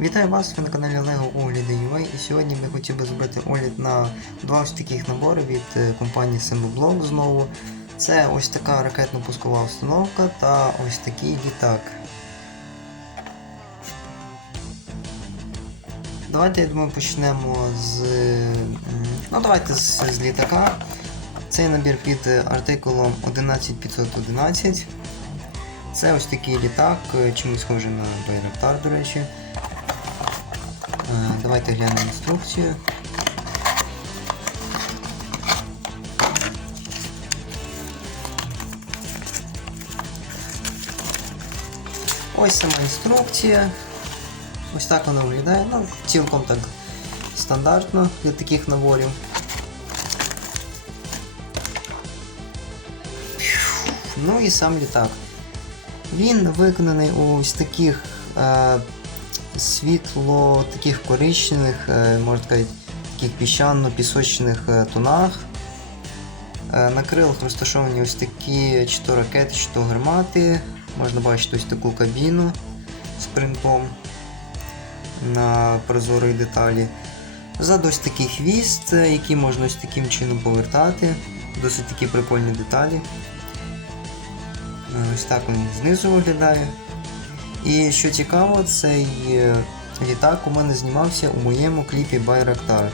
Вітаю вас, ви на каналі LEGO Огляди UA і сьогодні ми би зробити огляд на два ось таких набори від е, компанії Symboblock знову. Це ось така ракетно-пускова установка та ось такий літак. Давайте, я думаю, почнемо з. Ну, давайте з, з літака. Цей набір під артикулом 11511. Це ось такий літак, е, чимось схожий на Байрактар, до речі. Е, Давайте глянемо інструкцію. Ось сама інструкція. Ось так вона виглядає. Ну, цілком так стандартно для таких наборів. Ну і сам літак. Він виконаний у ось таких е, світло, таких коричневих, е, можна сказати, таких піщано-пісочних е, тонах. Е, на крилах розташовані ось такі чи то ракети, чи то гармати. Можна бачити ось таку кабіну з принтом на прозорої деталі. Ззаду ось такий хвіст, який можна ось таким чином повертати. Досить такі прикольні деталі. Ось так він знизу виглядає. І що цікаво, цей е, літак у мене знімався у моєму кліпі Байрактар.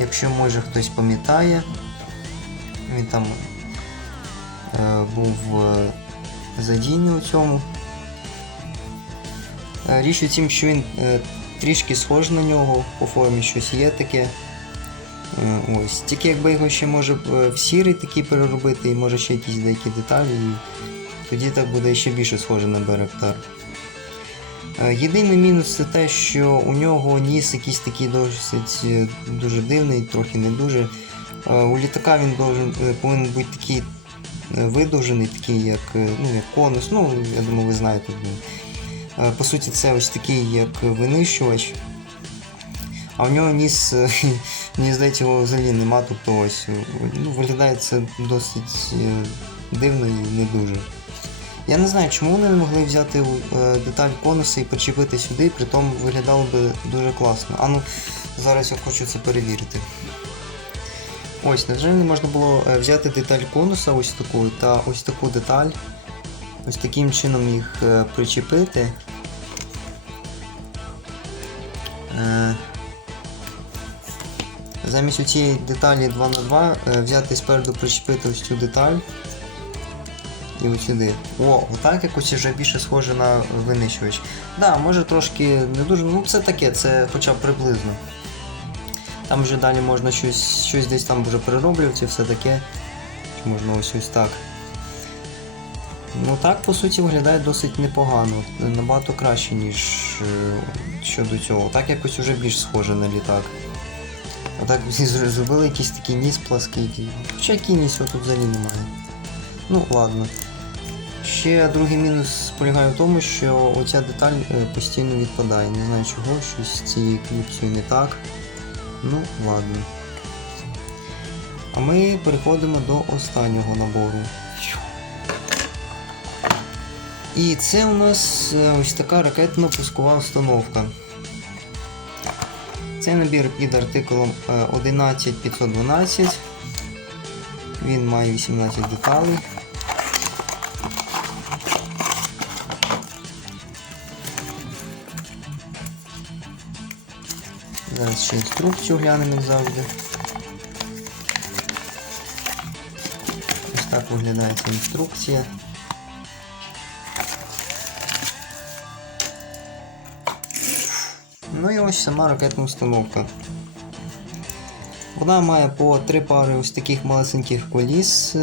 Якщо може хтось пам'ятає, він там е, був е, задійний у цьому. Е, Річ у тім, що він е, трішки схож на нього, по формі щось є таке. Е, Ось. Тільки якби його ще може е, в сірий такий переробити і може ще якісь деякі деталі, і тоді так буде ще більше схоже на Байрактар. Е, Єдиний мінус це те, що у нього ніс якийсь такий досить е, дуже дивний, трохи не дуже. Е, У літака він должен, повинен бути такий видовжений, такий як, ну, як конус. Ну, я думаю, ви знаєте. По суті, це ось такий як винищувач. А в нього ніс, мені здається, його взагалі нема, тобто ось ну, виглядає це досить дивно і не дуже. Я не знаю, чому вони не могли взяти е, деталь конуса і почепити сюди, при тому виглядало би дуже класно. А ну, зараз я хочу це перевірити. Ось, невже не можна було е, взяти деталь конуса ось таку та ось таку деталь. Ось таким чином їх е, причепити. Замість цієї деталі 2х2 е, взяти спереду причепити ось цю деталь і ось сюди. О, отак якось вже більше схоже на винищувач. Да, може трошки не дуже, ну це таке, це хоча б приблизно. Там вже далі можна щось щось десь там вже перероблювати, все таке. Можна ось ось так. Ну так, по суті, виглядає досить непогано. Набагато краще, ніж е, щодо цього. Так якось вже більш схоже на літак. Отак всі зробили якийсь такий ніс плаский. Хоча який ніс тут взагалі немає. Ну, ладно. Ще другий мінус полягає в тому, що оця деталь е, постійно відпадає. Не знаю чого, щось з цією кліпсою не так. Ну, ладно. А ми переходимо до останнього набору. І це у нас е, ось така ракетно-пускова установка. Цей набір під артикулом е, 11512. Він має 18 деталей. Зараз ще інструкцію глянемо завжди. Ось так виглядає ця інструкція. Ну і ось сама ракетна установка. Вона має по три пари ось таких малесеньких коліс,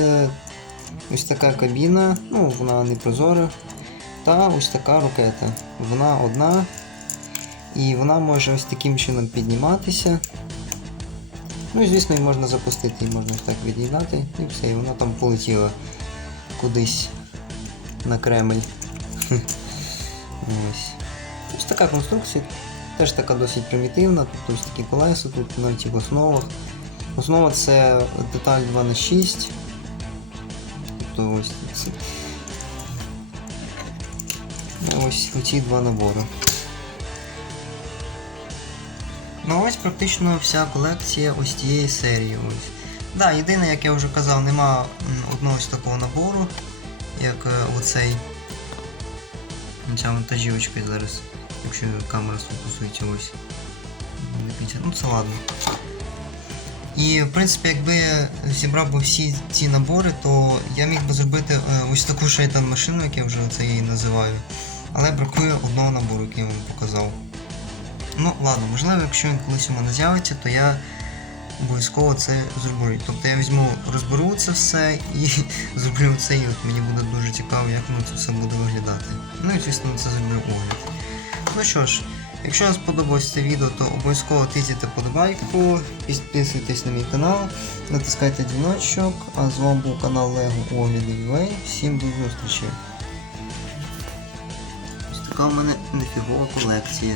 ось така кабіна, ну вона не прозора, та ось така ракета. Вона одна і вона може ось таким чином підніматися. Ну і звісно її можна запустити, її можна так від'єднати і все, і вона там полетіла кудись на Кремль. Ось. Ось така конструкція. Теж така досить примітивна, тут ось такі колеса, тут і в основах. Основа це деталь 2х6. Тобто ось це. Ну, Ось оці два набори. Ну ось практично вся колекція ось тієї серії. Ось. Да, єдине, як я вже казав, нема одного ось такого набору, як е, оцей. Ця вантажівочка зараз, якщо камера сфокусується ось. Ну це ладно. І в принципі, якби я зібрав би всі ці набори, то я міг би зробити е, ось таку шейтан машину, як я вже це її називаю. Але бракує одного набору, який я вам показав. Ну, ладно, можливо, якщо він колись у мене з'явиться, то я обов'язково це зроблю. Тобто я візьму, розберу це все і зроблю це, і от мені буде дуже цікаво, як воно це все буде виглядати. Ну і звісно це зроблю огляд. Ну що ж, якщо вам сподобалось це відео, то обов'язково тисяйте подобайку, підписуйтесь на мій канал, натискайте дзвіночок, а з вами був канал Lego Огляди UA. Всім до зустрічі! Така в мене нефігова колекція.